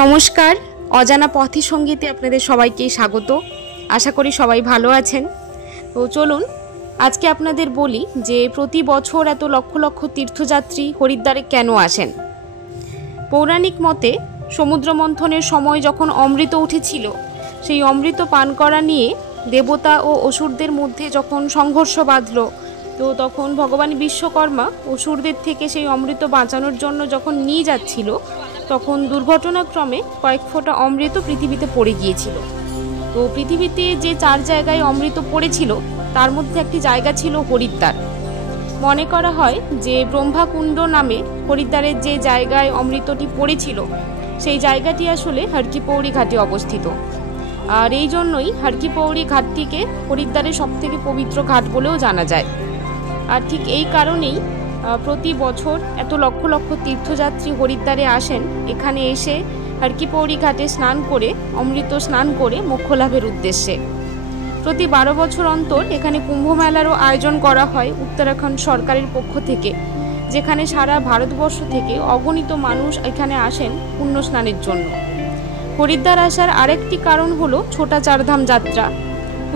নমস্কার, অজানা পথি সঙ্গীতে আপনাদের সবাইকে স্বাগত। আশা করি সবাই ভালো আছেন। তো চলুন আজকে আপনাদের বলি যে প্রতি বছর এত লক্ষ লক্ষ তীর্থযাত্রী হরিদ্বারে কেন আসেন। পৌরাণিক মতে সমুদ্র মন্থনের সময় যখন অমৃত উঠেছিল, সেই অমৃত পান করা নিয়ে দেবতা ও অসুরদের মধ্যে যখন সংঘর্ষ বাঁধল, তো তখন ভগবান বিশ্বকর্মা অসুরদের থেকে সেই অমৃত বাঁচানোর জন্য যখন নিয়ে যাচ্ছিল, তখন দুর্ঘটনাক্রমে কয়েক ফোঁটা অমৃত পৃথিবীতে পড়ে গিয়েছিল। তো পৃথিবীতে যে 4 জায়গায় অমৃত পড়েছিল তার মধ্যে একটি জায়গা ছিল হরিদ্বার। মনে করা হয় যে ব্রহ্মাকুণ্ড নামে হরিদ্বারের যে জায়গায় অমৃতটি পড়েছিল সেই জায়গাটি আসলে হরকি-পৌড়ি ঘাটে অবস্থিত। আর এই জন্যই হরকি-পৌড়ি ঘাটটিকে হরিদ্বারের সবথেকে পবিত্র ঘাট বলেও জানা যায়। আর ঠিক এই কারণেই প্রতি বছর এত লক্ষ লক্ষ তীর্থযাত্রী হরিদ্বারে আসেন, এখানে এসে হরকি-পৌড়ি ঘাটে স্নান করে অমৃত স্নান করে মোক্ষ লাভের উদ্দেশ্যে। প্রতি 12 বছর অন্তর এখানে কুম্ভ মেলারও আয়োজন করা হয় উত্তরাখণ্ড সরকারের পক্ষ থেকে, যেখানে সারা ভারতবর্ষ থেকে অগণিত মানুষ এখানে আসেন পুণ্য স্নানের জন্য। হরিদ্বার আসার আরেকটি কারণ হলো ছোটা চারধাম যাত্রা।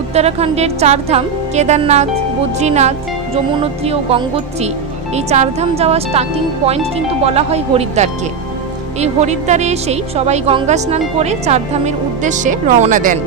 উত্তরাখণ্ডের 4 ধাম কেদারনাথ, বদ্রীনাথ, যমুনোত্রী ও গঙ্গোত্রী, এই 4 ধাম যাওয়ার স্টার্টিং পয়েন্ট কিন্তু বলা হয় হরিদ্বারকে। এই হরিদ্বারে এসেই সবাই গঙ্গা স্নান করে 4 ধামের উদ্দেশ্যে রওনা দেন।